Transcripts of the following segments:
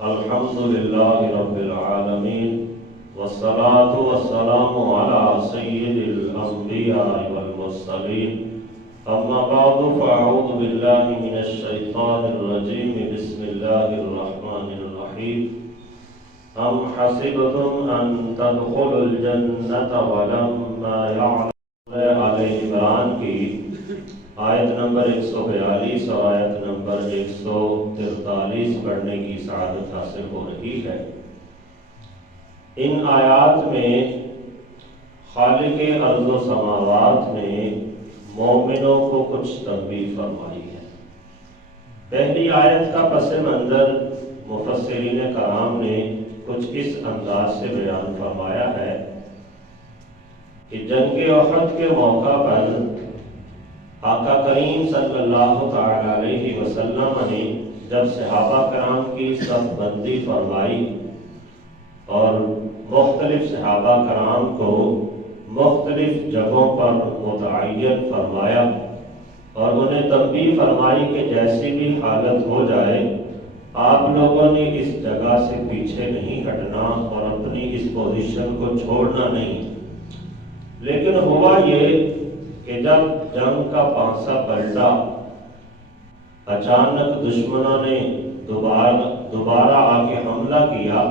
الحمدللہ رب العالمین والصلاة والسلام علی سید الانبیاء والمرسلین اما بعد فاعوذ باللہ من الشیطان الرجیم بسم اللہ الرحمن الرحیم ام حسبتم ان تدخلوا الجنة ولما يعلم آل عمران کی آیت نمبر 142 اور آیت نمبر 143 پڑھنے کی سعادت حاصل ہو رہی ہے۔ ان آیات میں خالق ارض و سماوات نے مومنوں کو کچھ تنبیہ فرمائی ہے۔ پہلی آیت کا پس منظر مفسرین کرام نے کچھ اس انداز سے بیان فرمایا ہے کہ جنگ احد کے موقع پر آقا کریم صلی اللہ تعالی علیہ وسلم نے جب صحابہ کرام کی صف بندی فرمائی اور مختلف صحابہ کرام کو مختلف جگہوں پر متعین فرمایا اور انہیں تنبیہ فرمائی کہ جیسی بھی حالت ہو جائے آپ لوگوں نے اس جگہ سے پیچھے نہیں ہٹنا اور اپنی اس پوزیشن کو چھوڑنا نہیں۔ لیکن ہوا یہ کہ جب جنگ کا پانسا پلٹا، اچانک دشمنوں نے دوبارہ آ کے حملہ کیا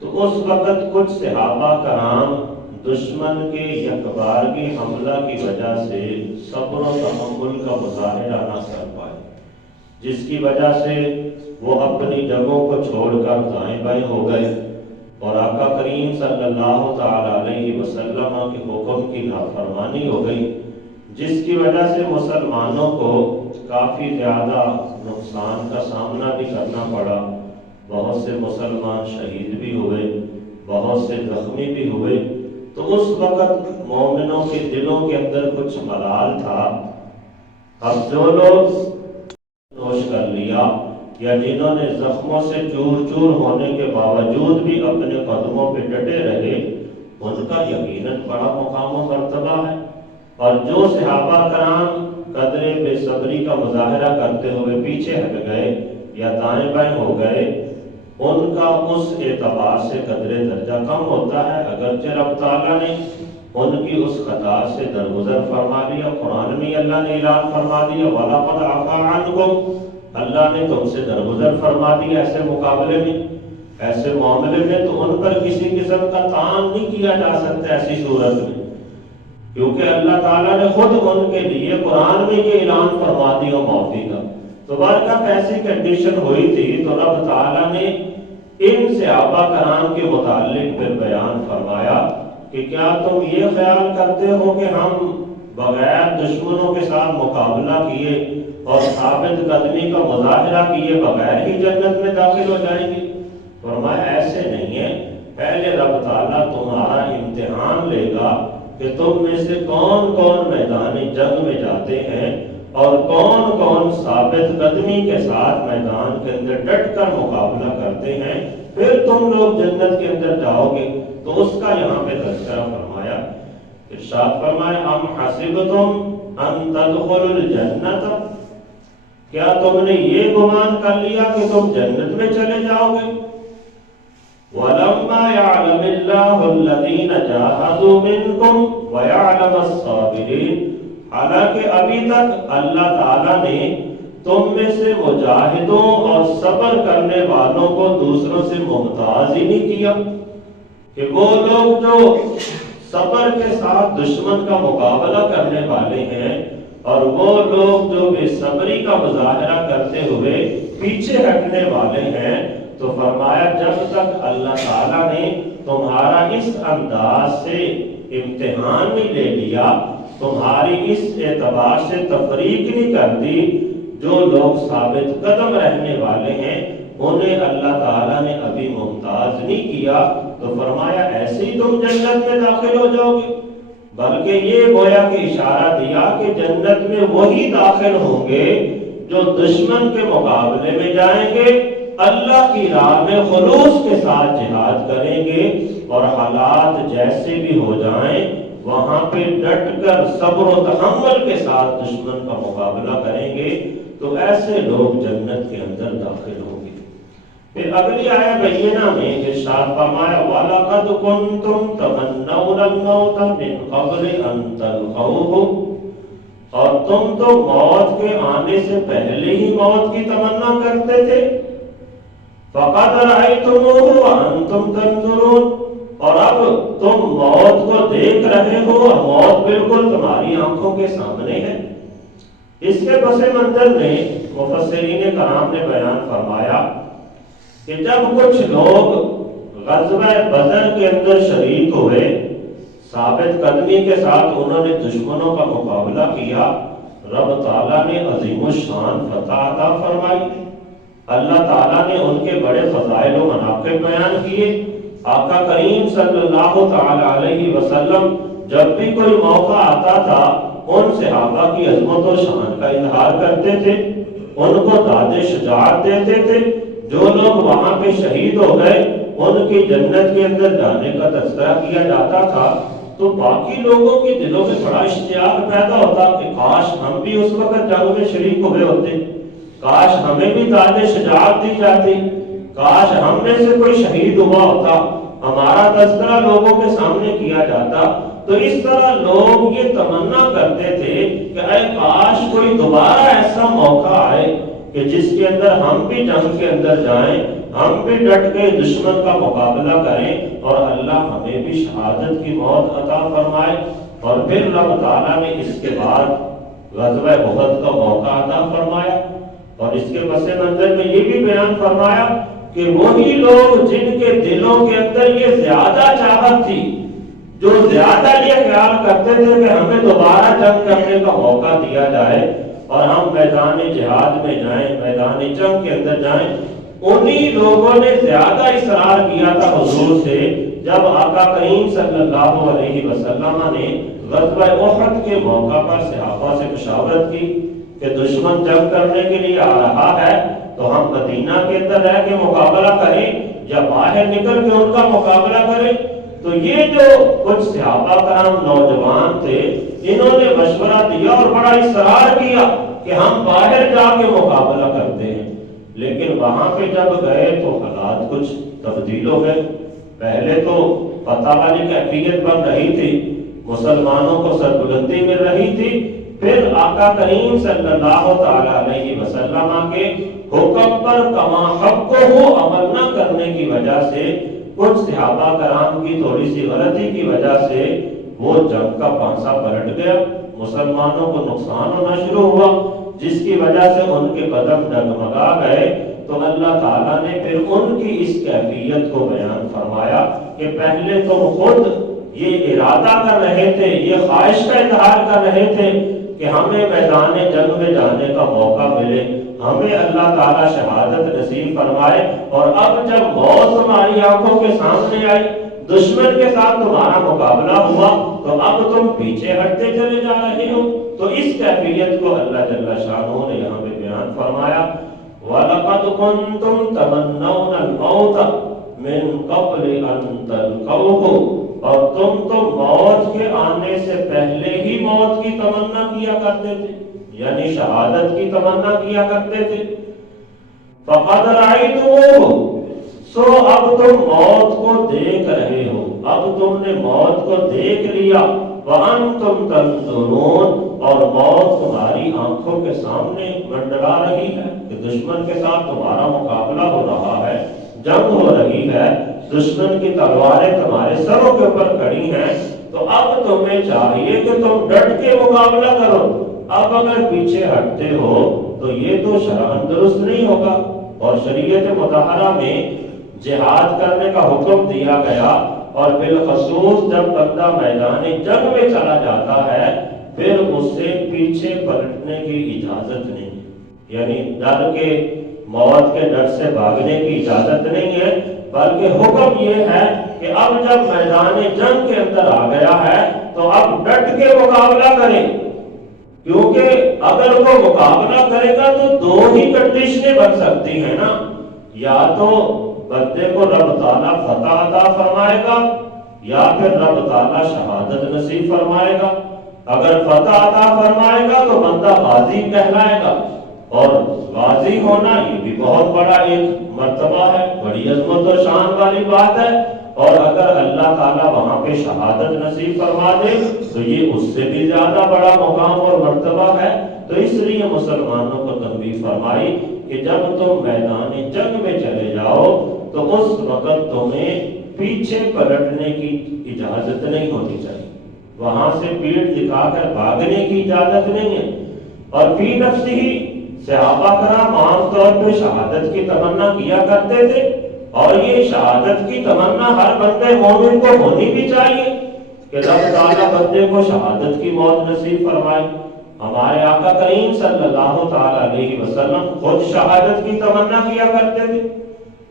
تو اس وقت کچھ صحابہ کرام دشمن کے یکبارگی حملہ کی وجہ سے صبر و تحمل کا مظاہرہ نہ کر پائے، جس کی وجہ سے وہ اپنی جگہوں کو چھوڑ کر دائیں بائیں ہو گئے اور آقا کریم صلی اللہ تعالی علیہ وسلم کے حکم کی نافرمانی ہو گئی، جس کی وجہ سے مسلمانوں کو کافی زیادہ نقصان کا سامنا بھی کرنا پڑا۔ بہت سے مسلمان شہید بھی ہوئے، بہت سے زخمی بھی ہوئے۔ تو اس وقت مومنوں کے دلوں کے اندر کچھ ملال تھا۔ اب جو لوگ نوش کر لیا یا جنہوں نے زخموں سے چور چور ہونے کے باوجود بھی اپنے قدموں پہ ڈٹے رہے، ان کا یقیناً بڑا مقام و مرتبہ ہے۔ اور جو صحابہ کرام قدرے بے صبری کا مظاہرہ کرتے ہوئے پیچھے ہٹ گئے یا دائیں بائیں ہو گئے، ان کا اس اعتبار سے قدرے درجہ کم ہوتا ہے، اگرچہ رب تعالیٰ نے ان کی اس خطا سے درگزر فرما دیا۔ قرآن میں اللہ نے اعلان فرما دیا وَلَقَدْ عَفَا عَنْكُمْ، اللہ نے تم سے درگزر فرما دیا۔ ایسے مقابلے میں، ایسے معاملے میں تو ان پر کسی قسم کا تعان نہیں کیا جا سکتا ایسی صورت میں، کیونکہ اللہ تعالیٰ نے خود ان کے لیے قرآن میں یہ اعلان فرما دیا معافی کا۔ تو برکت ایسی کنڈیشن ہوئی تھی تو رب تعالیٰ نے ان صحابہ کرام کے متعلق پھر بیان فرمایا کہ کیا تم یہ خیال کرتے ہو کہ ہم بغیر دشمنوں کے ساتھ مقابلہ کیے اور ثابت قدمی کا مظاہرہ کیے بغیر ہی جنت میں داخل ہو جائیں گے؟ فرمایا ایسے نہیں ہے، پہلے رب تعالیٰ تمہارا امتحان لے گا کہ تم میں سے کون کون میدان جنگ میں جاتے ہیں اور کون کون ثابت قدمی کے ساتھ میدان کے اندر ڈٹ کر مقابلہ کرتے ہیں، پھر تم لوگ جنت کے اندر جاؤ گے۔ تو اس کا یہاں پہ تذکرہ فرمایا، ارشاد فرمایا ام حسبتم ان تدخلوا الجنۃ، کیا تم نے یہ گمان کر لیا کہ تم جنت میں چلے جاؤ گے؟ وَلَمَّا يَعْلَمِ اللَّهُ الَّذِينَ جَاهَدُوا مِنْكُمْ وَيَعْلَمَ الصَّابِرِينَ، حالانکہ ابھی تک اللہ تعالیٰ نے تم میں سے مجاہدوں اور صبر کرنے والوں کو دوسروں سے ممتاز ہی نہیں کیا، کہ وہ لوگ جو صبر کے ساتھ دشمن کا مقابلہ کرنے والے ہیں اور وہ لوگ جو بے صبری کا مظاہرہ کرتے ہوئے پیچھے ہٹنے والے ہیں، تو فرمایا جب تک اللہ تعالیٰ نے تمہارا اس انداز سے امتحان نہیں لے لیا، تمہاری اس اعتبار سے تفریق نہیں کر دی، جو لوگ ثابت قدم رہنے والے ہیں انہیں اللہ تعالیٰ نے ابھی ممتاز نہیں کیا، تو فرمایا ایسے ہی تم جنت میں داخل ہو جاؤ گے۔ بلکہ یہ گویا کہ اشارہ دیا کہ جنت میں وہی داخل ہوں گے جو دشمن کے مقابلے میں جائیں گے، اللہ کی راہ میں خلوص کے ساتھ جہاد کریں گے اور حالات جیسے بھی ہو جائیں وہاں پہ ڈٹ کر صبر و تحمل کے ساتھ دشمن کا مقابلہ کریں گے۔ تو ایسے لوگ جنت کے اندر داخل ہوں گے۔ پھر اگلی آیت بینہ میں ارشاد فرمایا وَلَقَدْ كُنْتُمْ تَمَنَّوْنَ الْمَوْتَ مِنْ قَبْلِ أَنْ تَلْقَوْهُ، اور تم تو موت کے آنے سے پہلے ہی موت کی تمنا کرتے تھے۔ فَقَدْ رَأَيْتُمُوهُ وَأَنْتُمْ تَنْظُرُونَ، اور اب تم موت کو دیکھ رہے ہو اور موت بالکل تمہاری آنکھوں کے سامنے ہے۔ اس کے پس منظر میں مفسرین کرام نے بیان فرمایا کہ جب کچھ لوگ غزوہ بدر کے اندر شریک ہوئے، ثابت قدمی کے ساتھ انہوں نے دشمنوں کا مقابلہ کیا، رب تعالیٰ نے عظیم الشان فتح عطا فرمائی، اللہ تعالیٰ نے ان کے بڑے فضائل و مناقب بیان کیے۔ آقا کریم صلی اللہ تعالی علیہ وسلم جب بھی کوئی موقع آتا تھا ان صحابہ کی عظمت و شان کا اظہار کرتے تھے، ان کو داد شجاعت دیتے تھے۔ جو لوگ وہاں پہ شہید ہو گئے ان کی جنت کے اندر جانے کا تذکرہ کیا جاتا تھا، تو باقی لوگوں کے دلوں میں بڑا اشتیاق پیدا ہوتا کہ کاش ہم بھی اس وقت جنگ میں شریک ہوئے ہوتے، کاش ہمیں بھی داد شجاعت دی جاتی، کاش ہم میں سے کوئی شہید ہوا ہوتا، ہمارا تذکرہ لوگوں کے سامنے کیا جاتا۔ تو اس طرح لوگ یہ تمنا کرتے تھے کہ اے کاش کوئی دوبارہ ایسا موقع آئے کہ جس کے اندر ہم بھی جنگ کے اندر جائیں، ہم بھی ڈٹ کے دشمن کا مقابلہ کریں اور اللہ ہمیں بھی شہادت کی موت عطا فرمائے۔ اور پھر رب تعالیٰ نے اس کے بعد غزوہ احد کا موقع عطا فرمایا، اور اس کے پس منظر میں یہ بھی بیان فرمایا کہ وہی لوگ جن کے دلوں کے اندر یہ زیادہ چاہت تھی، جو زیادہ یہ خیال کرتے تھے کہ ہمیں دوبارہ جنگ کرنے کا موقع دیا جائے اور ہم میدان جہاد میں جائیں، میدان جنگ کے اندر جائیں، انہی لوگوں نے زیادہ اصرار کیا تھا حضور سے جب آقا کریم صلی اللہ علیہ وسلم نے غزوہ احد کے موقع پر صحابہ سے مشاورت کی کہ دشمن جنگ کرنے کے لیے آ رہا ہے تو ہم مدینہ کے اندر رہ کے مقابلہ کریں یا باہر نکل کے ان کا مقابلہ کریں۔ تو یہ جو کچھ صحابہ کرام نوجوان تھے انہوں نے مشورہ دیا اور بڑا اصرار کیا کہ ہم باہر جا کے مقابلہ کرتے ہیں، لیکن وہاں پہ جب گئے تو حالات کچھ تبدیل ہو گئے۔ پہلے تو فتح والی کیفیت بن رہی تھی، مسلمانوں کو سربلندی مل رہی تھی، پھر آقا کریم صلی اللہ تعالی علیہ وسلم کے حکم پر کما حق کو عمل نہ کرنے کی وجہ سے کچھ صحابہ کرام کی تھوڑی سی غلطی کی وجہ سے وہ جنگ کا پانسا پلٹ گیا، مسلمانوں کو نقصان ہونا شروع ہوا، جس کی وجہ سے ان کے قدم ڈگمگا گئے۔ تو اللہ تعالیٰ نے پھر ان کی اس کیفیت کو بیان فرمایا کہ پہلے تم خود یہ ارادہ کر رہے تھے، یہ خواہش کا اظہار کر رہے تھے کہ ہمیں میدان جنگ میں جانے کا موقع ملے، ہمیں اللہ تعالیٰ شہادت نصیب فرمائے، اور اب جب موت تمہاری آنکھوں کے سامنے آئی، دشمن کے ساتھ تمہارا مقابلہ ہوا، تو اب تم پیچھے ہٹتے چلے جا رہے ہو۔ تو اس کیفیت کو اللہ جل شانہ نے یہاں پہ بیان فرمایا وَلَقَدْ كُنْتُمْ تَمَنَّوْنَ الْمَوْتَ مِنْ قَبْلِ أَنْ تَلْقَوْهُ، اور تم تو موت کے آنے سے پہلے ہی موت کی تمنا کیا کرتے تھے، یعنی شہادت کی تمنا کیا کرتے تھے۔ فَقَدْ رَأَيْتُمُوهُ، سو اب تم موت کو دیکھ رہے ہو، اب تم نے موت کو دیکھ لیا، وَأَنْتُمْ تَنْظُرُونَ، اور موت تمہاری آنکھوں کے سامنے منڈلا رہی ہے کہ دشمن کے ساتھ تمہارا مقابلہ ہو رہا ہے، جنگ ہو رہی ہے، دشمن کی تلواریں تمہارے سروں کے اوپر کھڑی ہیں، تو اب تمہیں چاہیے کہ تم ڈٹ کے مقابلہ کرو۔ اب اگر پیچھے ہٹتے ہو تو یہ تو شرعاً درست نہیں ہوگا، اور شریعت مطہرہ میں جہاد کرنے کا حکم دیا گیا، اور بالخصوص جب بندہ میدان جنگ میں چلا جاتا ہے پھر اس سے پیچھے پلٹنے کی اجازت نہیں، یعنی ڈر کے موت کے ڈر سے بھاگنے کی اجازت نہیں ہے، بلکہ حکم یہ ہے کہ اب جب میدان جنگ کے اندر آ گیا ہے تو اب ڈٹ کے مقابلہ کریں، کیونکہ اگر وہ مقابلہ کرے گا تو دو ہی کنڈیشنیں بن سکتی ہیں نا، یا تو بندے کو رب تعالیٰ فتح عطا فرمائے گا یا پھر رب تعالیٰ شہادت نصیب فرمائے گا۔ اگر فتح عطا فرمائے گا تو بندہ غازی کہلائے گا، اور غازی ہونا یہ بھی بہت بڑا ایک مرتبہ ہے، بڑی عظمت و شان والی بات ہے، اور اگر اللہ تعالیٰ وہاں پہ شہادت نصیب فرما دے تو یہ اس سے بھی زیادہ بڑا مقام اور مرتبہ ہے۔ تو اس لیے مسلمانوں کو تنبیہ فرمائی کہ جب تم میدان جنگ میں چلے جاؤ تو اس وقت تمہیں پیچھے پلٹنے کی اجازت نہیں ہونی چاہیے، وہاں سے پیٹھ دکھا کر بھاگنے کی اجازت نہیں ہے۔ اور فی نفس ہی صحابہ کرام عام طور پہ شہادت کی تمنا کیا کرتے تھے، اور یہ شہادت کی تمنا ہر بندے مومن کو ہونی بھی چاہیے کہ رب تعالیٰ بندے کو شہادت کی موت نصیب فرمائے۔ ہمارے آقا کریم صلی اللہ تعالیٰ علیہ وسلم خود شہادت کی تمنا کیا کرتے تھے۔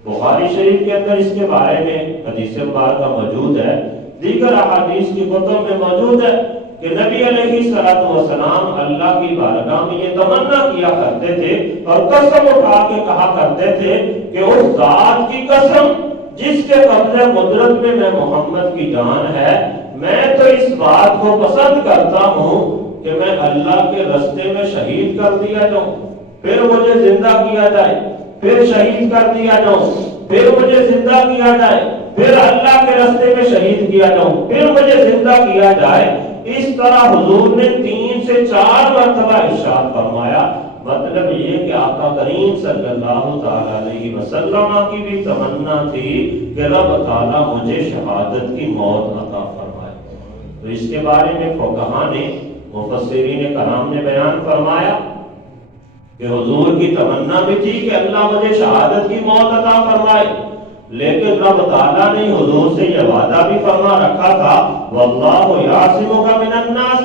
بخاری شریف کے اندر اس کے بارے میں حدیث مبارکہ موجود ہے، دیگر احادیث کی کتب میں موجود ہے کہ نبی علیہ السلام اللہ کی بارگاہ میں یہ تمنا کیا کرتے تھے اور قسم اٹھا کے کہا کرتے تھے کہ اس ذات کی قسم جس کے قبضہ قدرت میں محمد کی جان ہے، میں تو اس بات کو پسند کرتا ہوں کہ میں اللہ کے رستے میں شہید کر دیا جاؤں، پھر مجھے زندہ کیا جائے، پھر شہید کر دیا جاؤں، پھر مجھے زندہ کیا جائے، پھر اللہ کے راستے میں شہید کیا جاؤں، پھر مجھے زندہ کیا جائے۔ اس طرح حضور نے 3 سے 4 مرتبہ ارشاد فرمایا۔ مطلب یہ کہ آقا کریم صلی اللہ تعالیٰ علیہ وسلم کی بھی تمنا تھی کہ رب تعالیٰ مجھے شہادت کی موت عطا فرمائے۔ تو اس کے بارے میں فقہاء نے، مفسرین کرام نے بیان فرمایا کہ حضور کی تمنا بھی تھی کہ اللہ مجھے شہادت کی موت عطا فرمائے، لیکن رب تعالیٰ نے حضور سے یہ وعدہ بھی فرما رکھا تھا واللہ یعصمک من الناس،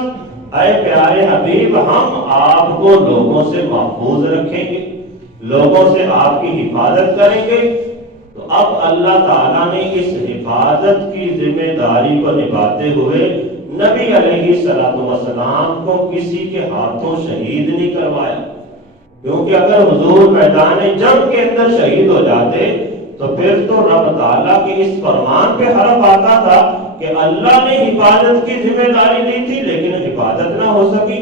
اے پیارے حبیب ہم آپ کو لوگوں سے محفوظ رکھیں گے، لوگوں سے آپ کی حفاظت کریں گے۔ تو اب اللہ تعالیٰ نے اس حفاظت کی ذمہ داری کو نبھاتے ہوئے نبی علیہ السلام کو کسی کے ہاتھوں شہید نہیں کروایا، کیونکہ اگر حضور میدان جنگ کے اندر شہید ہو جاتے تو پھر تو رب تعالیٰ کے اس فرمان پہ حرف آتا تھا کہ اللہ نے حفاظت کی ذمہ داری دی تھی لیکن حفاظت نہ ہو سکی۔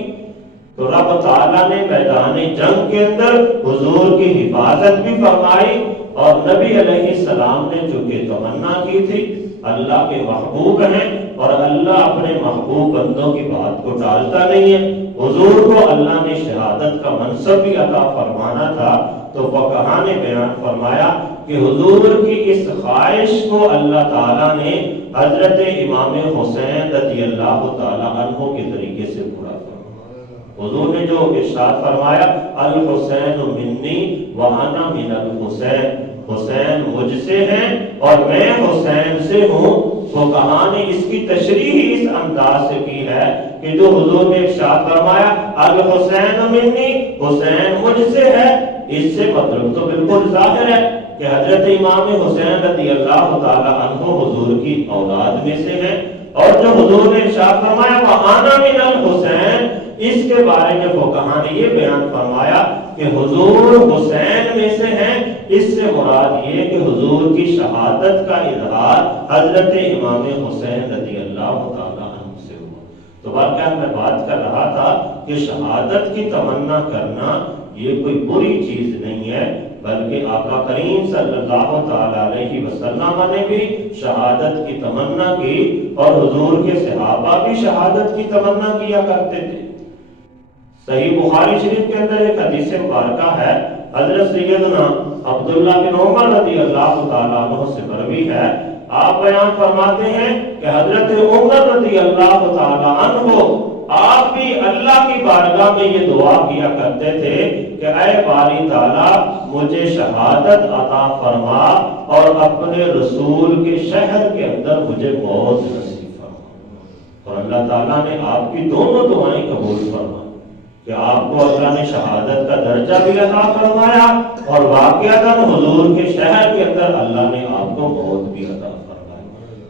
تو رب تعالیٰ نے میدان جنگ کے اندر حضور کی حفاظت بھی فرمائی، اور نبی علیہ السلام نے چونکہ تمنا کی تھی، اللہ کے محبوب ہیں اور اللہ اپنے محبوب بندوں کی بات کو ٹالتا نہیں ہے، حضور کو اللہ نے شہادت کا منصب بھی عطا فرمانا تھا۔ تو فقہاء نے بیان فرمایا کہ حضور کی اس خواہش کو اللہ تعالیٰ نے حضرت امام حسین رضی اللہ تعالیٰ عنہ کے طریقے سے پورا فرمایا۔ حضور نے جو ارشاد فرمایا الحسین منی وانا من الحسین، حسین مجھ سے ہیں اور میں حسین سے ہوں۔ فقہاء نے اس کی تشریح اس انداز سے کی ہے کہ جو حضور نے ارشاد فرمایا الحسین منی، حسین مجھ سے ہے، اس سے مطلب تو بالکل ظاہر ہے کہ حضرت امام حسین رضی اللہ تعالی عنہ حضور کی اولاد میں سے ہیں، اور جو حضور نے ارشاد فرمایا وَأَنَا مِنَ الْحُسَيْنِ، اس کے بارے میں فقہاء نے یہ بیان فرمایا کہ حضور حسین میں سے ہیں، اس سے مراد یہ کہ حضور کی شہادت کا اظہار حضرت امام حسین رضی اللہ تعالی عنہ سے ہوا۔ تو واقعہ میں بات کر رہا تھا کہ شہادت کی تمنا کرنا یہ کوئی بری چیز نہیں ہے، بلکہ آقا کریم صلی اللہ تعالی علیہ وسلم نے بھی شہادت کی تمنا کی، اور حضور کے صحابہ بھی شہادت کی تمنا کیا کرتے تھے۔ صحیح بخاری شریف کے اندر ایک حدیث مبارکہ ہے، حضرت سیدنا عبداللہ بن عمر رضی اللہ تعالی عنہ سے مروی ہے، آپ بیان فرماتے ہیں کہ حضرت عمر رضی اللہ تعالی عنہ آپ بھی اللہ کی بارگاہ میں یہ دعا کیا کرتے تھے کہ اے باری تعالیٰ مجھے شہادت عطا فرما اور اپنے رسول کے شہر کے اندر مجھے موت نصیب فرما۔ اور اللہ تعالیٰ نے آپ کی دونوں دعائیں قبول فرمائی کہ آپ کو اللہ نے شہادت کا درجہ بھی عطا فرمایا، اور واقعتاً حضور کے شہر کے اندر اللہ نے آپ کو موت بھی عطا فرمائی۔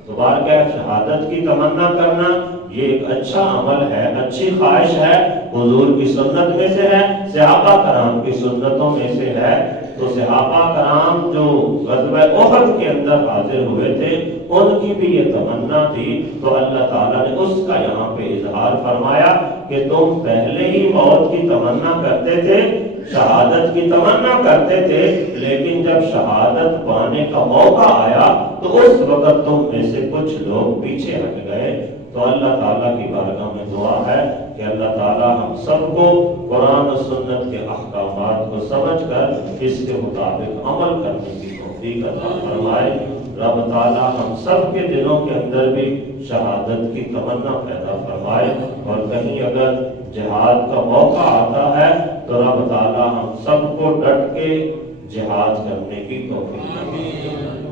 تو بارگاہ شہادت کی تمنا کرنا یہ ایک اچھا عمل ہے، اچھی خواہش ہے، حضور کی سنت میں سے ہے، صحابہ کرام کی سنتوں میں سے ہے۔ تو صحابہ کرام جو غزوہ احد کے اندر حاضر ہوئے تھے ان کی بھی یہ تمنا تھی، تو اللہ تعالیٰ نے اس کا یہاں پہ اظہار فرمایا کہ تم پہلے ہی موت کی تمنا کرتے تھے، شہادت کی تمنا کرتے تھے، لیکن جب شہادت پانے کا موقع آیا تو اس وقت تم میں سے کچھ لوگ پیچھے ہٹ گئے۔ تو اللہ تعالیٰ کی بارگاہ میں دعا ہے کہ اللہ تعالیٰ ہم سب کو قرآن و سنت کے احکامات کو سمجھ کر اس کے مطابق عمل کرنے کی توفیق عطا فرمائے۔ رب تعالیٰ ہم سب کے دلوں کے اندر بھی شہادت کی تمنا پیدا فرمائے، اور کہیں اگر جہاد کا موقع آتا ہے تو رب تعالیٰ ہم سب کو ڈٹ کے جہاد کرنے کی توفیق عطا فرمائے۔